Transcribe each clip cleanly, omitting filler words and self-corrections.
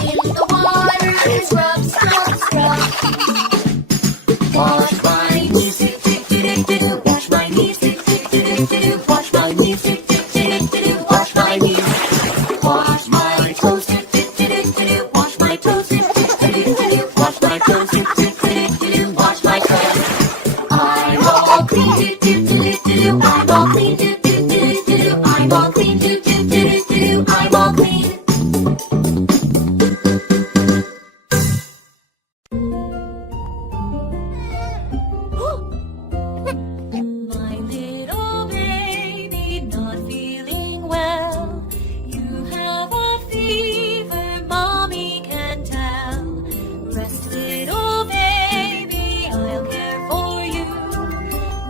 In the water, scrub, scrub, scrub. Wash my knees, wash my knees, wash my knees, wash my knees. Wash my toes, wash my toes, wash my toes, wash my toes. I'm all clean, I'm all clean, I'm all clean, I'm all clean. My little baby not feeling well. You have a fever, mommy can tell. Rest, little baby, I'll care for you.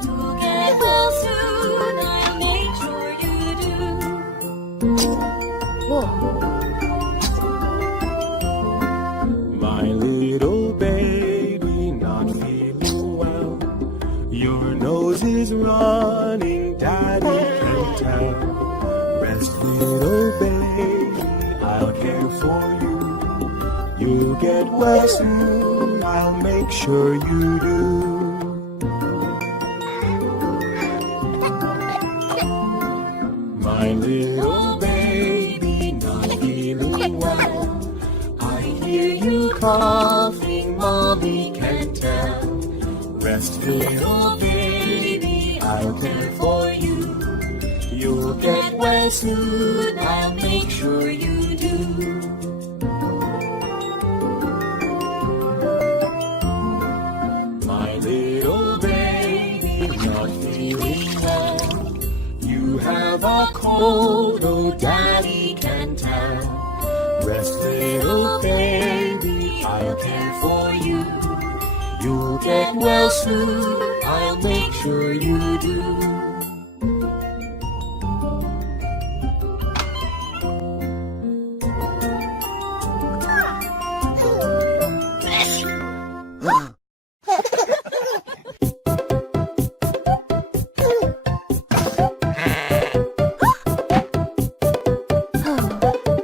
You'll get well soon, I'll make sure you do. My little baby not feeling well. Your nose is running, daddy can tell. Rest, little baby, I'll care for you. You'll get well soon, I'll make sure you do. My little baby not feeling well. I hear you coughing, mommy can tell. Rest, little baby, I'll care for you. You'll get well soon, I'll make sure you do. My little baby not feeling well. You have a cold, oh daddy can tell. Rest, little baby, I'll care for you. You'll get well soon, I'll make sure you do.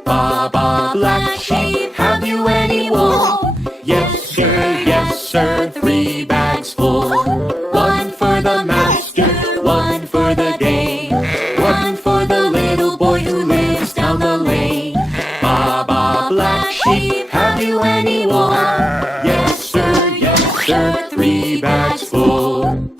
Baba Black Sheep, have you any wool? Yes sir, 3 bags full. One for the master, one for the dame, one for the little boy who lives down the lane. Baba Black Sheep, have you any wool? Yes sir, 3 bags full.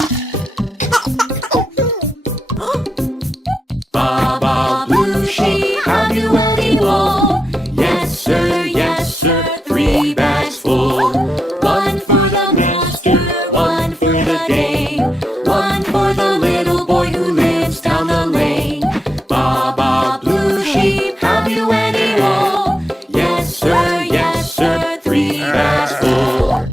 Baba Blue Sheep, have you any wool? Yes sir, 3 bags full. One for the master, one for the dame, one for the little boy who lives down the lane. Baba Blue Sheep, have you any wool? Yes sir, 3 bags full.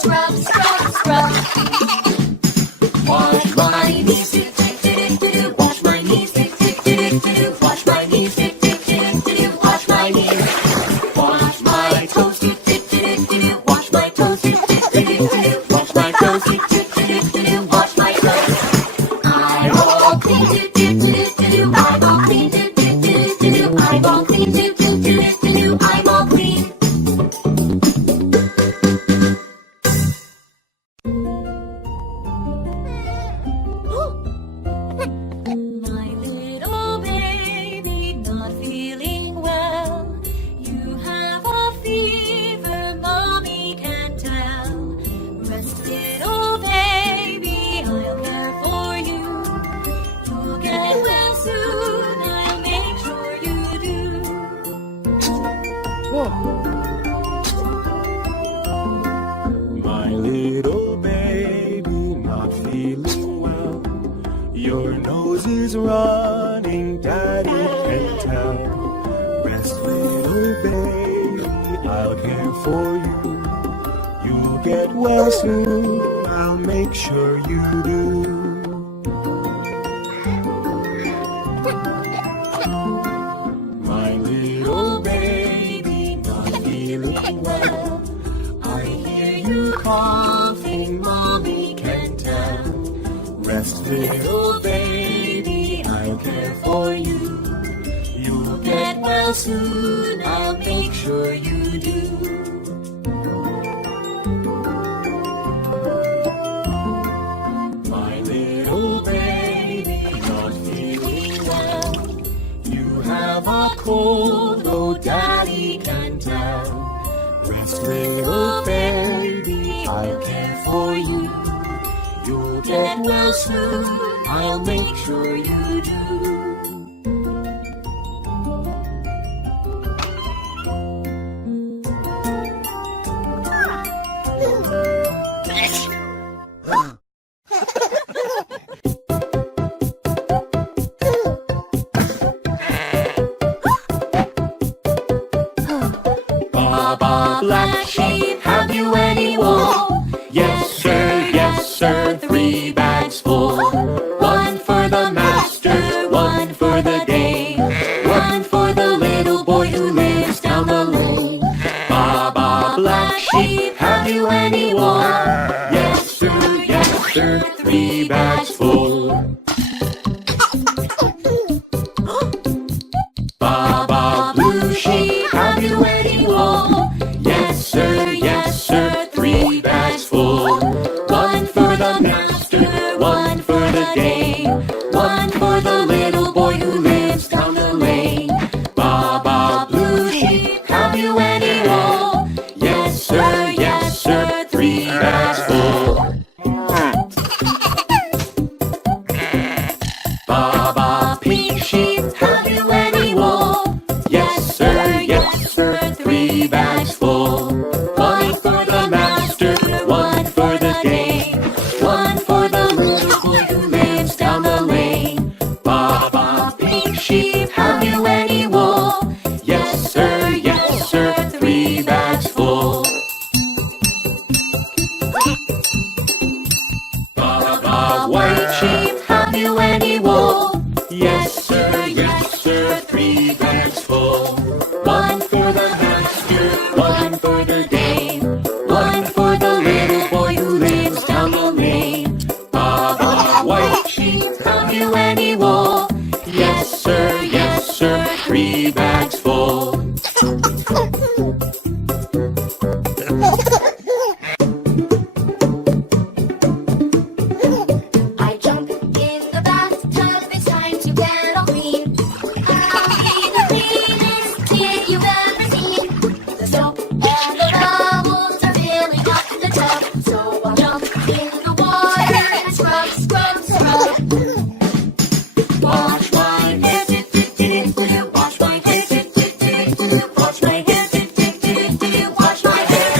scrub, scrub, scrub. Wash my knees, do do do do do. Wash my knees, do do do do do. Wash my knees, do do do do do. Wash my knees. Wash my toes, do do do do do. Wash my toes, do do do do do. Wash my toes, do do do do do. Wash my toes. I'm all clean, do do do do do. I'm all clean, do do do do do. I'm all clean, do do do do do. I'm all clean. My little baby not feeling well. You have a fever, mommy can tell. Rest, little baby, I'll care for you. You'll get well soon, I'll make sure you do. My little baby not feeling well. Your nose is running, daddy can tell. Rest, little baby, I'll care for you. You'll get well soon, I'll make sure you do. My little baby not feeling well. I hear you coughing, mommy can tell. Rest, little baby, I'll care for you. You'll get well soon, I'll make sure you do. My little baby not feeling well. You have a cold, oh daddy can tell. Rest, little baby, I'll care for you. You'll get well soon, I'll make sure you do. Baba Black Sheep, have you any wool? Yes sir, 3 bags full. One for the master, one for the dame, one for the little boy who lives down the lane. Baba Black Sheep, have you any wool? Yes sir, 3 bags full. Baba Blue Sheep, have you any wool? Yes sir, 3 bags full. One for the master, one for the dame, one for the little boy who lives down the lane. Baba Blue Sheep, have you any wool? Yes sir, 3 bags full. Baba Pink Sheep, have you any wool? Yes sir, 3 bags full. One for the master, one for the dame, one for the little boy who lives down the lane. Baba Pink Sheep, have you any wool? Yes sir, 3 bags full. Baba White Sheep, have you any wool? Yes sir, 3 bags full. One for the master, one for the dame, one for the little boy who lives down the lane. Baba White Sheep, have you any wool? Yes sir, 3 bags full. I jump in the bathtub, it's time to get all clean. I'll be the cleanest kid you've ever seen. The soap and the bubbles are filling up the tub, so I'll jump in the water and scrub, scrub, scrub. Wash my hair, do do do do do. Wash my hair, do do do do do. Wash my hair, do do do do do. Wash my hair.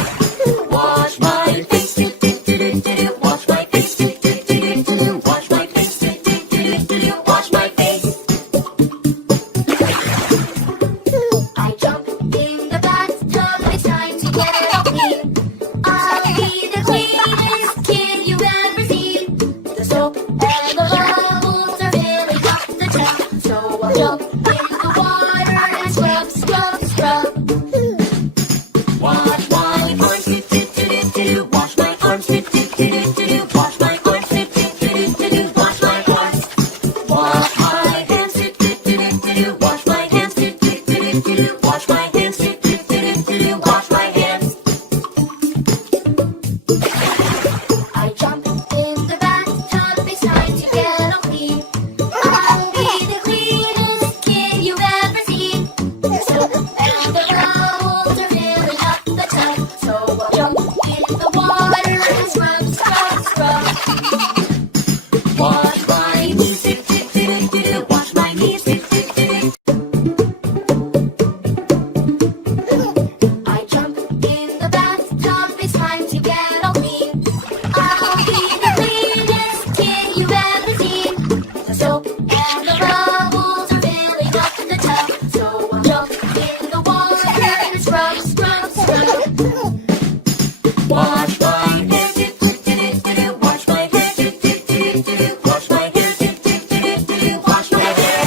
Wash my hair, do do do do do do. Wash my hair, do do do do do do. Wash my hair, do do do do do do. Wash my hair.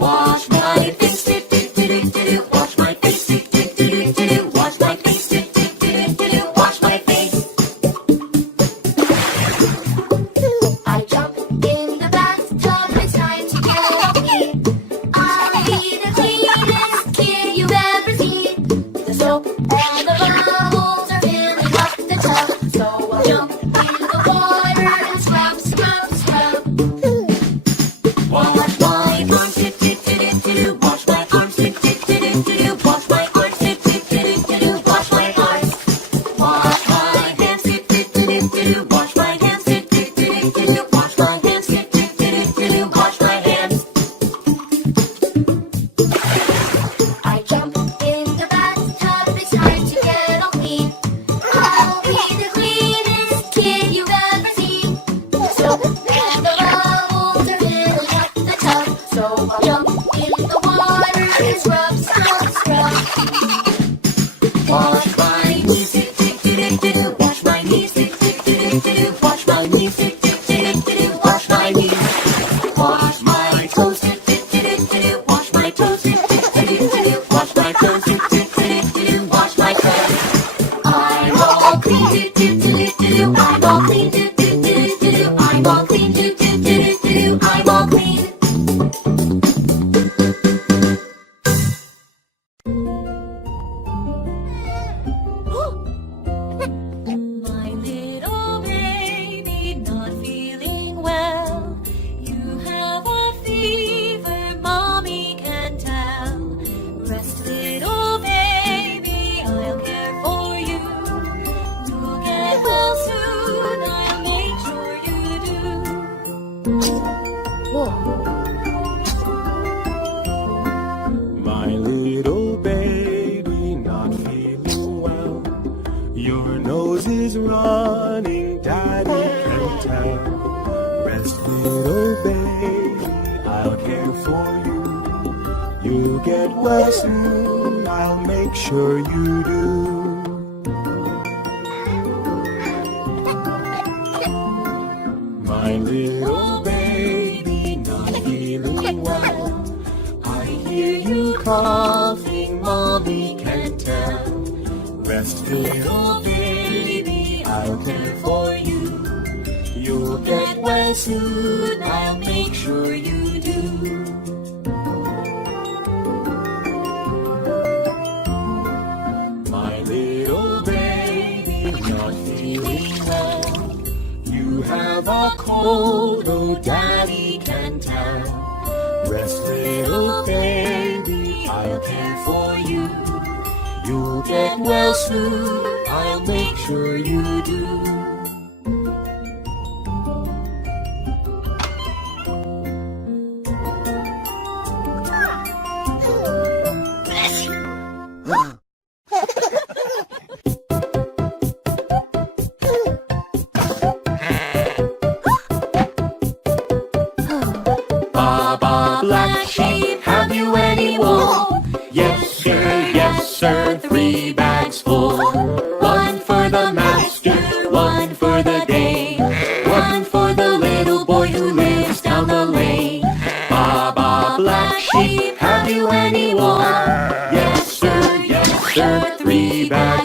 Wash my face, do do do do do do. Wash my face, do do do do do do. Wash my face, do do do do do do. Wash my face. I jump in the bathtub, it's time to get clean. I'll be the cleanest kid you've ever seen. The soap and the bubbles are filling up the tub, so I'll jump in the water and scrub, scrub, scrub. Wash my arms, do do do do do do. Wash my arms, do do do do do do. Wash my arms, do do do do do do. Wash my arms. Wash my hands, do do do do do do. Wash my hands, do do do do do do. Wash my hands, do do do do do do. Wash my hands. I jump in the bathtub, it's time to get all clean. I'll be the cleanest kid you've ever seen. The soap and the bubbles are filling up the tub, so I'll jump in the water and scrub, scrub, scrub. Wash my knees, do do do do do do. Wash my knees, do do do do do do. Wash my knees, do do do do do do. Wash my knees. Wash my toes, do do do do do do. Wash my toes, do do do do do do. Wash my toes, do do do do do do. Wash my toes. I'm all clean, do do do do do do. I'm all clean, do do do do do do. I'm all clean, do do do do do do. I'm all clean. My little baby not feeling well. You have a fever, mommy can tell. Rest, little baby, I'll care for you. You'll get well soon, I'll make sure you do. My little baby not feeling well. Your nose is running, daddy can tell. Rest, little baby, I'll care for you. You'll get well soon, I'll make sure you do. My little baby not feeling well. I hear you coughing, mommy can tell. Rest, little baby, I'll care for you. You'll get well soon, I'll make sure you do. My little baby not feeling well. You have a cold, oh daddy can tell. Rest, little baby, I'll care for you. You'll get well soon, I'll make sure you do. Baba Black Sheep, have you any wool? Yes sir, 3 bags full. One for the master, one for the dame, one for the little boy who lives down the lane. Baba Black Sheep, have you any wool? Yes sir, 3 bags